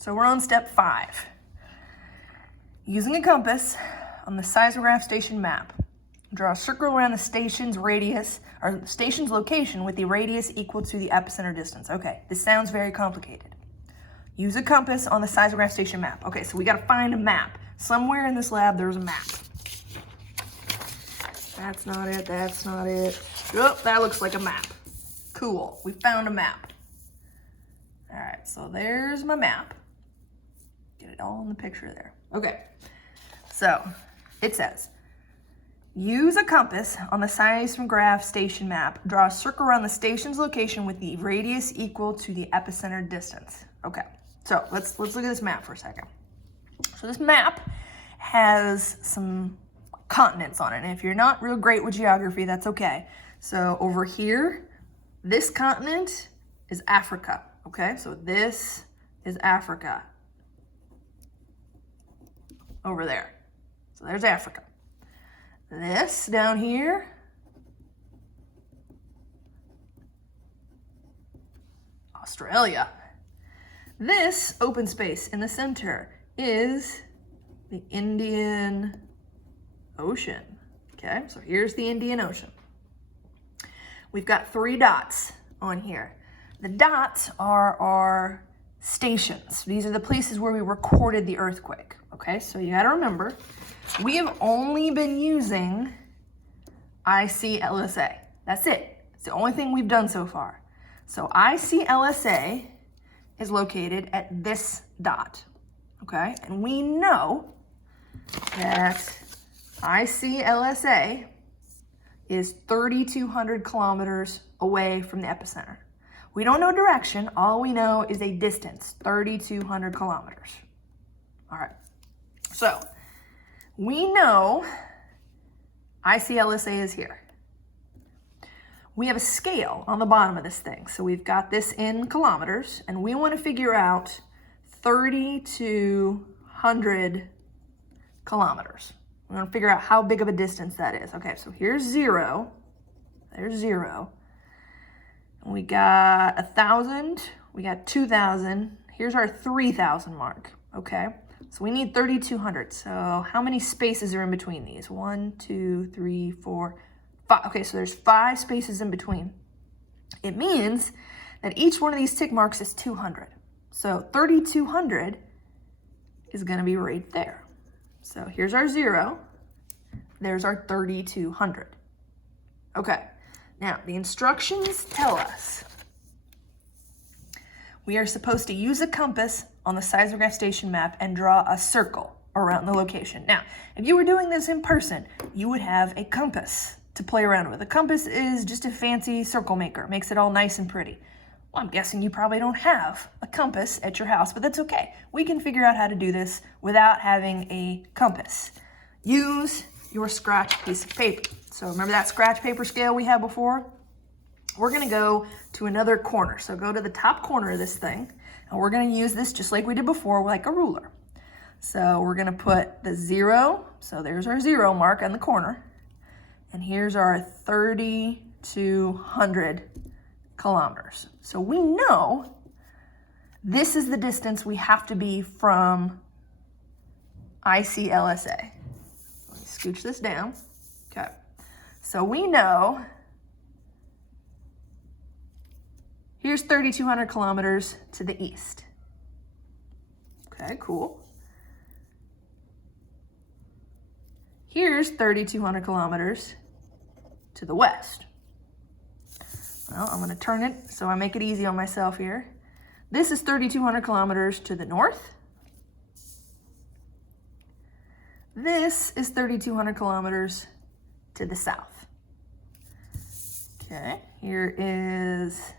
So we're on step 5. Using a compass on the seismograph station map, draw a circle around the station's radius, or the station's location with the radius equal to the epicenter distance. Okay, this sounds very complicated. Use a compass on the seismograph station map. Okay, so we gotta find a map. Somewhere in this lab, there's a map. That's not it, that's not it. Oh, that looks like a map. Cool, we found a map. All right, so there's my map. Get it all in the picture there. Okay, so it says, use a compass on the seismograph station map. Draw a circle around the station's location with the radius equal to the epicenter distance. Okay, so let's look at this map for a second. So this map has some continents on it, and if you're not real great with geography, that's okay. So over here, this continent is Africa. Okay, so this is Africa. Over there. So there's Africa. This down here Australia. This open space in the center is the Indian Ocean. Okay, so here's the Indian Ocean. We've got 3 dots on here. The dots are our stations. These are the places where we recorded the earthquake. Okay, so you gotta remember, we have only been using ICLSA. That's it. It's the only thing we've done so far. So ICLSA is located at this dot. Okay, and we know that ICLSA is 3,200 kilometers away from the epicenter. We don't know direction, all we know is a distance, 3,200 kilometers. All right, so we know ICLSA is here. We have a scale on the bottom of this thing. So we've got this in kilometers, and we want to figure out 3,200 kilometers. We're going to figure out how big of a distance that is. Okay, so here's 0. There's 0. We got 1,000. We got 2,000. Here's our 3,000 mark. Okay, so we need 3,200. So how many spaces are in between these? 1, 2, 3, 4, 5. Okay, so there's 5 spaces in between. It means that each one of these tick marks is 200. So 3,200 is going to be right there. So here's our 0. There's our 3,200. Okay, now the instructions tell us we are supposed to use a compass on the seismograph station map and draw a circle around the location. Now, if you were doing this in person, you would have a compass to play around with. A compass is just a fancy circle maker. It makes it all nice and pretty. Well, I'm guessing you probably don't have a compass at your house, but that's okay. We can figure out how to do this without having a compass. Use your scratch piece of paper. So remember that scratch paper scale we had before? We're gonna go to another corner. So go to the top corner of this thing, and we're gonna use this just like we did before, like a ruler. So we're gonna put the 0, so there's our 0 mark on the corner, and here's our 3,200 kilometers. So we know this is the distance we have to be from ICLSA. Let me scooch this down. Okay. So we know here's 3,200 kilometers to the east. Okay, cool. Here's 3,200 kilometers to the west. Well, I'm going to turn it so I make it easy on myself here. This is 3,200 kilometers to the north. This is 3,200 kilometers to the south. Okay, here is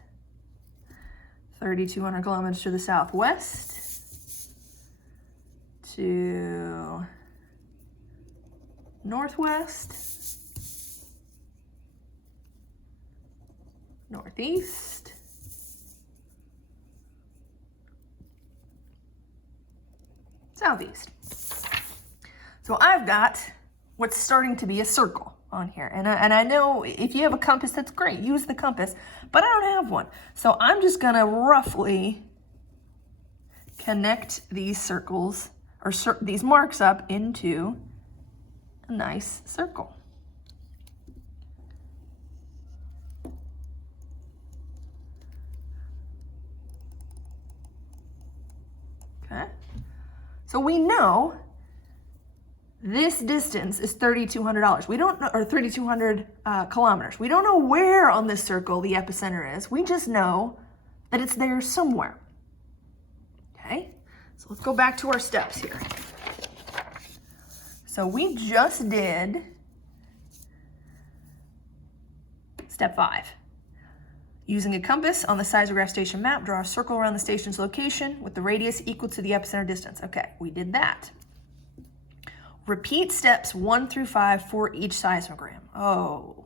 3,200 kilometers to the southwest, to northwest, northeast, southeast. So I've got what's starting to be a circle on here. And I know if you have a compass, that's great. Use the compass, but I don't have one. So I'm just gonna roughly connect these circles, or these marks up into a nice circle. Okay, so we know this distance is $3,200. We don't know, or 3,200 kilometers. We don't know where on this circle the epicenter is. We just know that it's there somewhere. Okay, so let's go back to our steps here. So we just did step 5. Using a compass on the seismograph station map, draw a circle around the station's location with the radius equal to the epicenter distance. Okay, we did that. Repeat steps 1 through 5 for each seismogram. Oh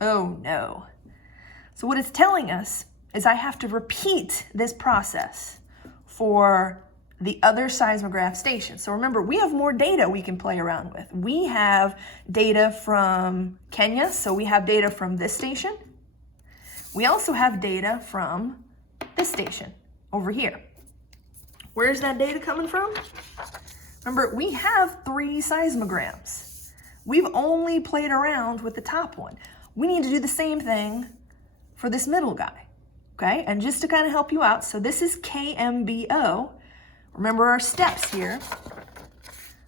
no. So what it's telling us is I have to repeat this process for the other seismograph stations. So remember, we have more data we can play around with. We have data from Kenya, so we have data from this station. We also have data from this station over here. Where's that data coming from? Remember, we have 3 seismograms. We've only played around with the top one. We need to do the same thing for this middle guy, okay? And just to kind of help you out, so this is KMBO. Remember our steps here.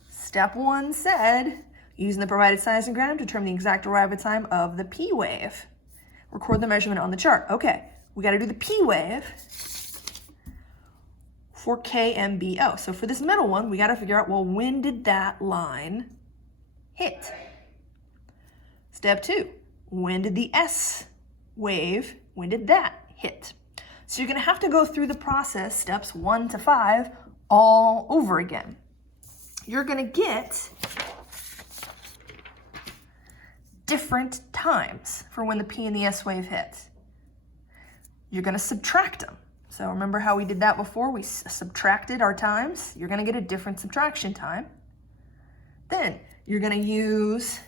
Step 1 said, using the provided seismogram, determine the exact arrival time of the P wave. Record the measurement on the chart. Okay, we got to do the P wave for KMBO. So for this middle one, we got to figure out, well, when did that line hit? Step 2, when did the S wave, when did that hit? So you're going to have to go through the process, steps 1 to 5, all over again. You're going to get different times for when the P and the S wave hit. You're going to subtract them. So remember how we did that before? We subtracted our times. You're going to get a different subtraction time. Then you're going to use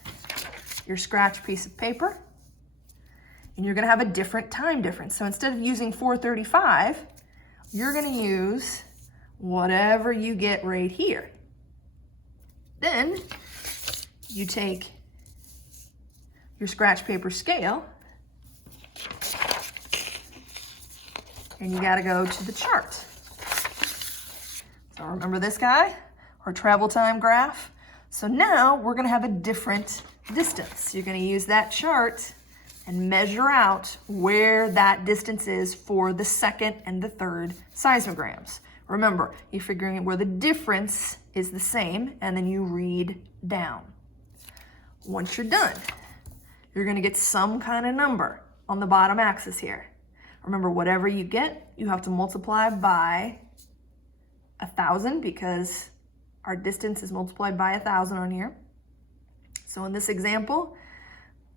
your scratch piece of paper, and you're going to have a different time difference. So instead of using 435, you're going to use whatever you get right here. Then you take your scratch paper scale, and you got to go to the chart. So remember this guy, our travel time graph. So now we're going to have a different distance. You're going to use that chart and measure out where that distance is for the second and the third seismograms. Remember, you're figuring where the difference is the same, and then you read down. Once you're done, you're going to get some kind of number on the bottom axis here. Remember, whatever you get, you have to multiply by 1,000 because our distance is multiplied by 1,000 on here. So in this example,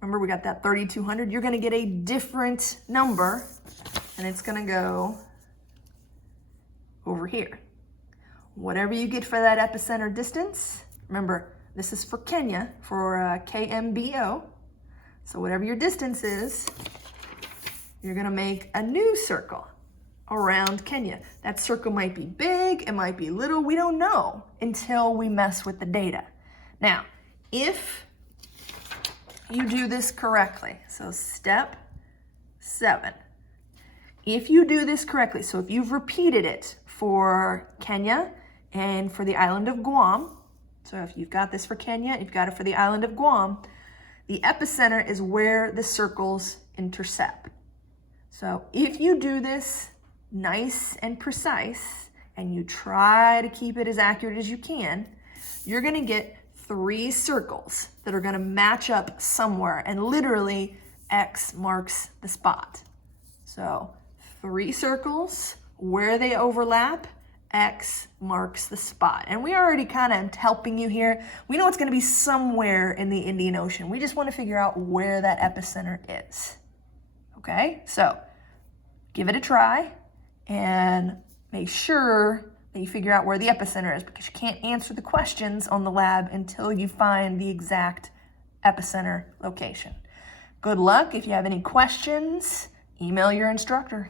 remember we got that 3,200. You're going to get a different number, and it's going to go over here. Whatever you get for that epicenter distance, remember, this is for Kenya, for KMBO. So whatever your distance is, you're going to make a new circle around Kenya. That circle might be big, it might be little, we don't know until we mess with the data. Now, if you do this correctly, so step 7, if you do this correctly, so if you've repeated it for Kenya and for the island of Guam, so if you've got this for Kenya, you've got it for the island of Guam, the epicenter is where the circles intercept. So if you do this nice and precise, and you try to keep it as accurate as you can, you're going to get 3 circles that are going to match up somewhere, and literally X marks the spot. So 3 circles, where they overlap, X marks the spot. And we already kind of helping you here. We know it's going to be somewhere in the Indian Ocean. We just want to figure out where that epicenter is. Okay, so give it a try and make sure that you figure out where the epicenter is, because you can't answer the questions on the lab until you find the exact epicenter location. Good luck. If you have any questions, email your instructor.